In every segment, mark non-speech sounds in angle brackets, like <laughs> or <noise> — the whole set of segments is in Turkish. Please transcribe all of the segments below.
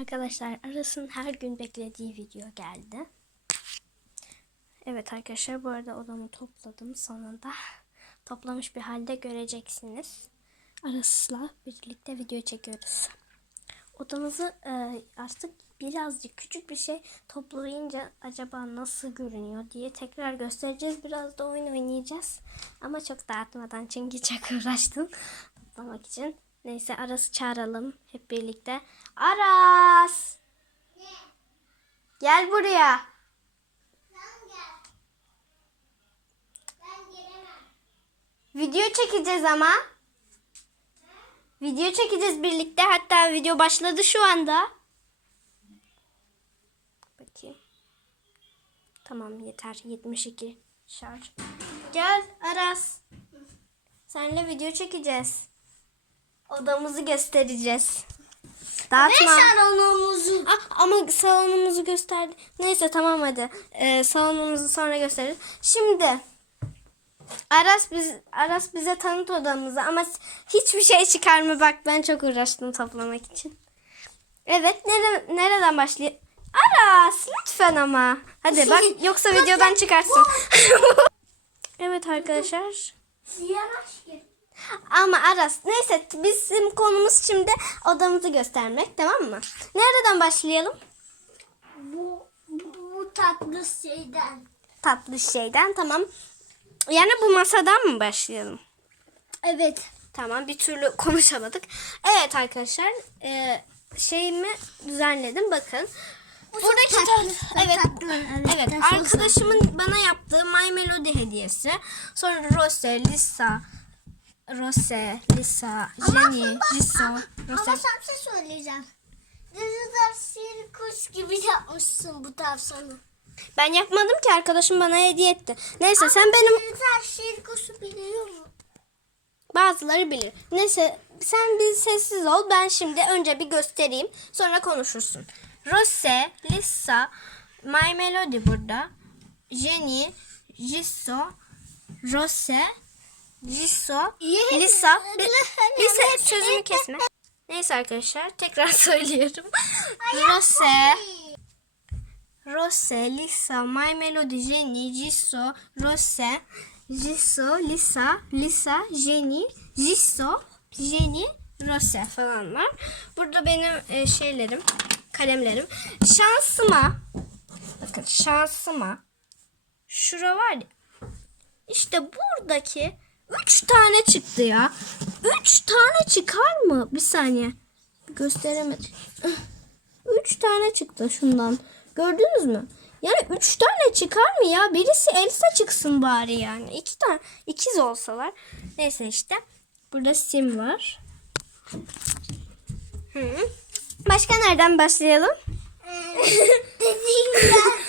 Arkadaşlar Aras'ın her gün beklediği video geldi. Evet arkadaşlar bu arada odamı topladım sonunda. Toplamış bir halde göreceksiniz. Aras'la birlikte video çekiyoruz. Odamızı e, artık birazcık küçük bir şey toplayınca acaba nasıl görünüyor diye tekrar göstereceğiz. Biraz da oyun oynayacağız. Ama çok dağıtmadan çünkü çok <laughs> uğraştım toplamak için. Neyse Aras'ı çağıralım hep birlikte. Aras! Gel buraya. Video çekeceğiz ama. Video çekeceğiz birlikte. Hatta video başladı şu anda. Bakayım. Tamam yeter. 72 şarj. Gel Aras. Seninle video çekeceğiz. Odamızı göstereceğiz. Dağıtma. salonumuzu. Ah, ama salonumuzu gösterdi. Neyse tamam hadi. Ee, salonumuzu sonra gösteririz. Şimdi Aras biz Aras bize tanıt odamızı ama hiçbir şey çıkarma bak ben çok uğraştım toplamak için. Evet nere, nereden başlayayım? Aras lütfen ama. Hadi bak <laughs> yoksa videodan çıkarsın. <laughs> evet arkadaşlar. Yavaş. Ama Aras neyse bizim konumuz şimdi odamızı göstermek tamam mı? Nereden başlayalım? Bu, bu, bu tatlı şeyden. Tatlı şeyden tamam. Yani bu masadan mı başlayalım? Evet. Tamam bir türlü <laughs> konuşamadık. Evet arkadaşlar e, şeyimi düzenledim bakın. Buradaki tatlı, ta- evet tatlı, evet, evet tatlı. arkadaşımın bana yaptığı My Melody hediyesi. Sonra Rose, Lisa, Rose, Lisa, Jenny, Ama Rose. sana bir şey söyleyeceğim. Dızıda sirkus gibi yapmışsın bu tavsanı. Ben yapmadım ki arkadaşım bana hediye etti. Neyse sen benim Dızıda sirkusu biliyor mu? bazıları bilir. Neyse sen bir sessiz ol. Ben şimdi önce bir göstereyim. Sonra konuşursun. Rose, Lisa, My Melody burada. Jenny, Jisoo, Rose, Jisoo, Lisa. Lisa sözümü kesme. Neyse arkadaşlar tekrar <laughs> söylüyorum. Rose, Rose, Lisa, My Melody, Jenny, Jisoo, Rose, Jisoo, Lisa, Lisa, Jenny, Jisoo, Jenny, Rose falan var. Burada benim e, şeylerim, kalemlerim. Şansıma, bakın şansıma, şura var ya, işte buradaki üç tane çıktı ya. Üç tane çıkar mı? Bir saniye. Gösteremedim. Üç tane çıktı şundan. Gördünüz mü? Yani üç tane çıkar mı ya? Birisi Elsa çıksın bari yani. İki tane ikiz olsalar. Neyse işte. Burada sim var. Hı. Başka nereden başlayalım? <laughs>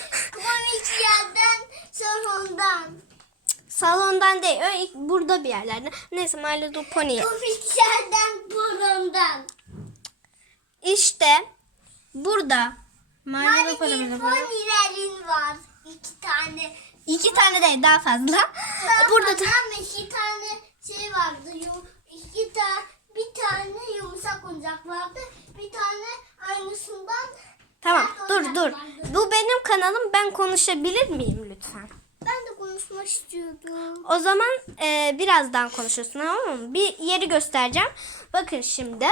Salondan değil. Ö- Burada bir yerlerde. Neyse My Little Pony. Komik yerden burundan. İşte burada. My Little Yani Pony. bir ponilerin var. iki tane. İki tane değil daha fazla. Burada da. ama iki tane şey vardı. Yu- iki tane bir tane yumuşak oyuncak vardı. Bir tane aynısından Tamam sert dur oyuncak dur. vardı. Bu benim kanalım. Ben konuşabilir miyim lütfen? Konuşmak istiyordum. O zaman e, birazdan konuşursun tamam mı? Bir yeri göstereceğim. Bakın şimdi.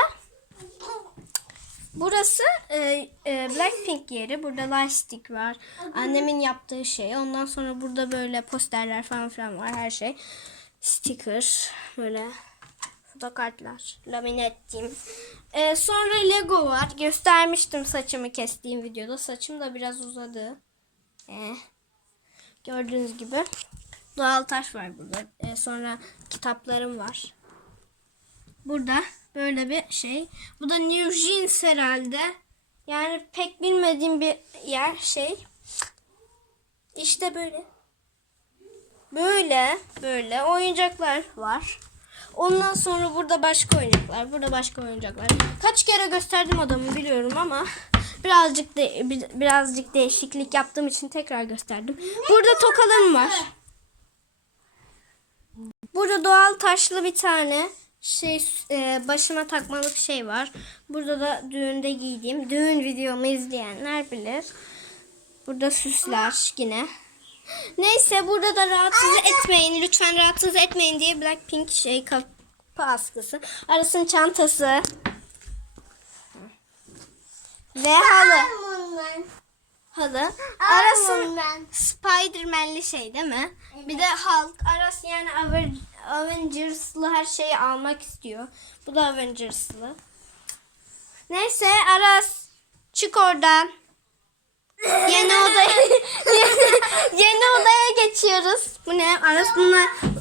Burası e, e, Blackpink yeri. Burada lightstick var. Annemin yaptığı şey. Ondan sonra burada böyle posterler falan filan var. Her şey. Sticker. Böyle fotokartlar. Lamine ettiğim. E, sonra Lego var. Göstermiştim saçımı kestiğim videoda. Saçım da biraz uzadı. Eh. Gördüğünüz gibi. Doğal taş var burada. E, sonra kitaplarım var. Burada böyle bir şey. Bu da New Jeans herhalde. Yani pek bilmediğim bir yer şey. İşte böyle. Böyle böyle oyuncaklar var. Ondan sonra burada başka oyuncaklar, burada başka oyuncaklar. Kaç kere gösterdim adamı biliyorum ama birazcık de, bir- birazcık değişiklik yaptığım için tekrar gösterdim. Burada tokalarım var. Burada doğal taşlı bir tane şey e, başıma takmalı bir şey var. Burada da düğünde giydiğim düğün videomu izleyenler bilir. Burada süsler yine. Neyse burada da rahatsız etmeyin. Lütfen rahatsız etmeyin diye Blackpink şey kapı askısı. Aras'ın çantası. Ve halı. Halı. Aras'ın. Spider-Man'li şey değil mi? Bir de Hulk. Aras yani Avengers'lı her şeyi almak istiyor. Bu da Avengers'lı. Neyse Aras çık oradan. <laughs> Yeni odaya <laughs> yeni, yeni odaya geçiyoruz. Bu ne? Aras bununla